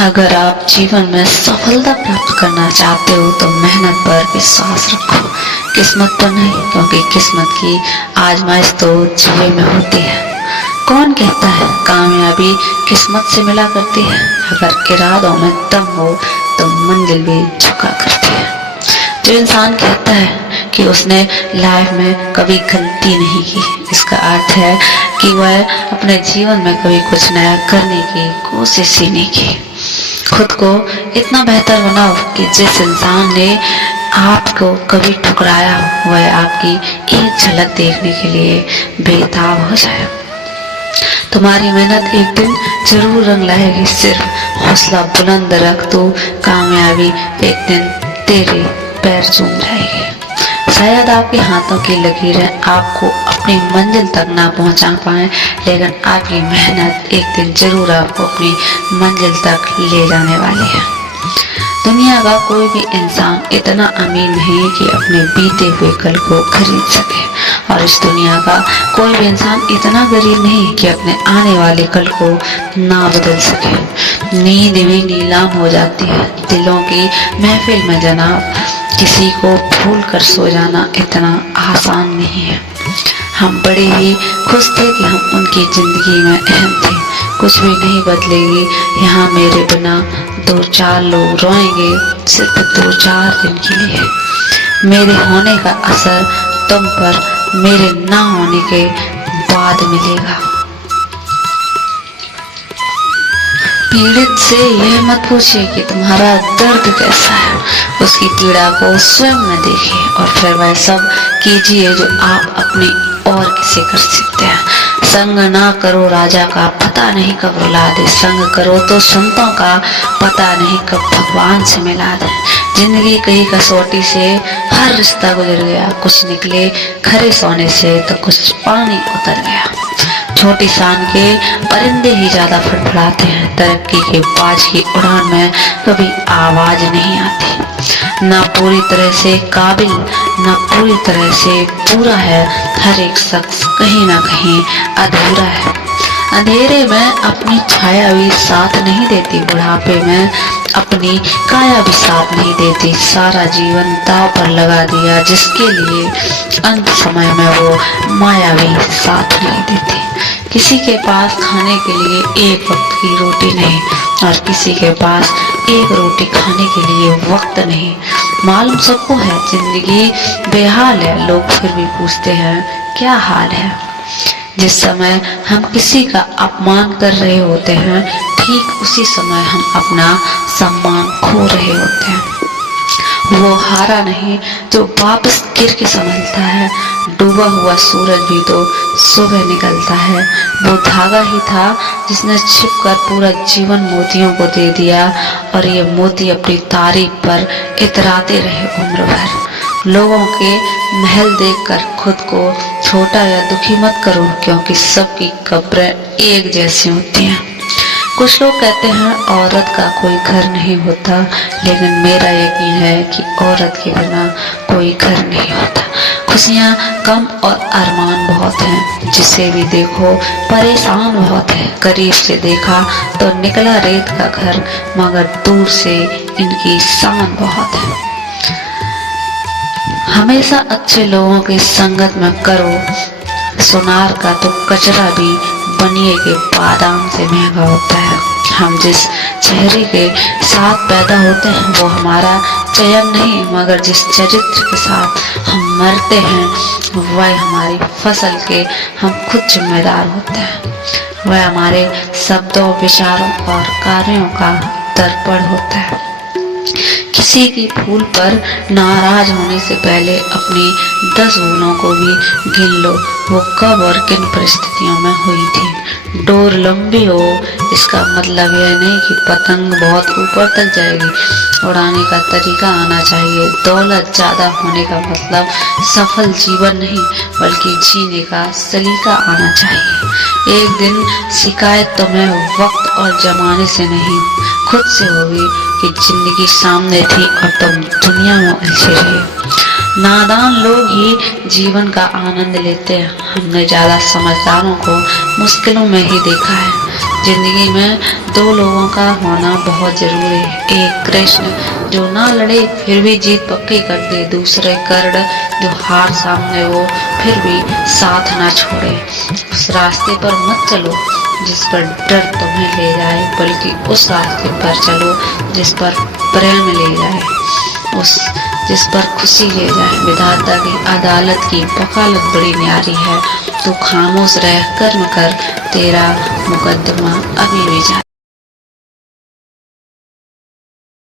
अगर आप जीवन में सफलता प्राप्त करना चाहते हो तो मेहनत पर विश्वास रखो, किस्मत पर नहीं, क्योंकि किस्मत की आजमाइश तो जुए में होती है। कौन कहता है कामयाबी किस्मत से मिला करती है? अगर इरादों में दम हो तो मंजिल भी झुका करती है। जो इंसान कहता है कि उसने लाइफ में कभी गलती नहीं की, इसका अर्थ है कि वह अपने जीवन में कभी कुछ नया करने की कोशिश ही नहीं की। खुद को इतना बेहतर बनाओ कि जिस इंसान ने आपको कभी ठुकराया वह आपकी एक झलक देखने के लिए बेताब हो जाए। तुम्हारी मेहनत एक दिन जरूर रंग लाएगी, सिर्फ हौसला बुलंद रख तो कामयाबी एक दिन तेरे पैर चूम जाएगी। शायद आपके हाथों की लकीरें आपको अपनी मंजिल तक ना पहुंचा पाए, लेकिन आपकी मेहनत एक दिन जरूर आपको अपनी मंजिल तक ले जाने वाली है। दुनिया का कोई भी इंसान इतना अमीर नहीं कि अपने बीते हुए कल को खरीद सके, और इस दुनिया का कोई भी इंसान इतना गरीब नहीं कि अपने आने वाले कल को ना बदल सके। नींद भी नीलाम हो जाती है दिलों की महफिल में जनाब, किसी को भूल कर सो जाना इतना आसान नहीं है। हम बड़े ही खुश थे कि हम उनकी जिंदगी में अहम थे। कुछ भी नहीं बदलेगी यहाँ मेरे बिना, 2-4 लोग रोएंगे सिर्फ 2-4 दिन के लिए। मेरे होने का असर तुम पर मेरे ना होने के बाद मिलेगा। पीड़ित से यह मत पूछिए कि तुम्हारा दर्द कैसा है, उसकी पीड़ा को स्वयं में देखिए और फिर वह सब कीजिए जो आप अपने और किसी कर सकते हैं। संग ना करो राजा का, पता नहीं कब रुला दे। संग करो तो संतों का, पता नहीं कब भगवान से मिला दे। जिंदगी कई कसौटी से हर रिश्ता गुजर गया, कुछ निकले खरे सोने से तो कुछ पानी उतर गया। छोटी शान के परिंदे ही ज्यादा फड़फड़ाते हैं, तरक्की के बाज की उड़ान में कभी आवाज नहीं आती। ना पूरी तरह से काबिल ना पूरी तरह से पूरा है, हर एक शख्स कहीं ना कहीं अधूरा है। अंधेरे में अपनी छाया भी साथ नहीं देती, बुढ़ापे में अपनी काया भी साथ नहीं देती। सारा जीवन दांव पर लगा दिया जिसके लिए अंत समय में वो माया भी साथ नहीं देती। किसी के पास खाने के लिए एक वक्त की रोटी नहीं और किसी के पास एक रोटी खाने के लिए वक्त नहीं। मालूम सबको है जिंदगी बेहाल है, लोग फिर भी पूछते हैं क्या हाल है। जिस समय हम किसी का अपमान कर रहे होते हैं, ठीक उसी समय हम अपना सम्मान खो रहे होते हैं। वो हारा नहीं जो वापस गिर के संभलता है, डूबा हुआ सूरज भी तो सुबह निकलता है। वो धागा ही था जिसने छिपकर पूरा जीवन मोतियों को दे दिया, और ये मोती अपनी तारीफ पर इतराते रहे उम्र भर। लोगों के महल देखकर खुद को छोटा या दुखी मत करो, क्योंकि सबकी कब्रें एक जैसी होती हैं। कुछ लोग कहते हैं औरत का कोई घर नहीं होता, लेकिन मेरा यकीन है कि औरत के बिना कोई घर नहीं होता। खुशियाँ कम और अरमान बहुत हैं, जिसे भी देखो परेशान बहुत है। करीब से देखा तो निकला रेत का घर, मगर दूर से इनकी शान बहुत है। हमेशा अच्छे लोगों की संगत में करो, सुनार का तो कचरा भी बनिए के बादाम से महंगा होता है। हम जिस चेहरे के साथ पैदा होते हैं वो हमारा चयन नहीं, मगर जिस चरित्र के साथ हम मरते हैं वह हमारी फसल के हम खुद जिम्मेदार होते हैं। वह हमारे शब्दों, विचारों और कार्यों का दर्पण होता है। किसी की भूल पर नाराज होने से पहले अपनी 10 भूलों को भी गिन लो, वो कब और किन परिस्थितियों में हुई थी। डोर लंबी हो इसका मतलब यह नहीं कि पतंग बहुत ऊपर तक जाएगी, उड़ाने का तरीका आना चाहिए। दौलत ज्यादा होने का मतलब सफल जीवन नहीं, बल्कि जीने का सलीका आना चाहिए। एक दिन शिकायत तुम्हें वक्त और जमाने से नहीं, खुद से होगी कि जिंदगी सामने थी और तुम दुनिया में उलझे रहे। नादान लोग ही जीवन का आनंद लेते हैं। हमने ज्यादा समझदारों को मुश्किलों में ही देखा है। जिंदगी में दो लोगों का होना बहुत जरूरी है। एक कृष्ण जो ना लड़े फिर भी जीत पक्की कर दे, दूसरे कर्ण जो हार सामने हो फिर भी साथ ना छोड़े। उस रास्ते पर मत चलो जिस पर डर तुम्हें ले जाए, बल्कि उस रास्ते पर चलो जिस पर प्रेम ले जाए, उस जिस पर खुशी ले जाए। विधाता की अदालत की वकालत बड़ी न्यारी है, तो खामोश रह कर्म कर, तेरा मुकदमा अभी भी जारी।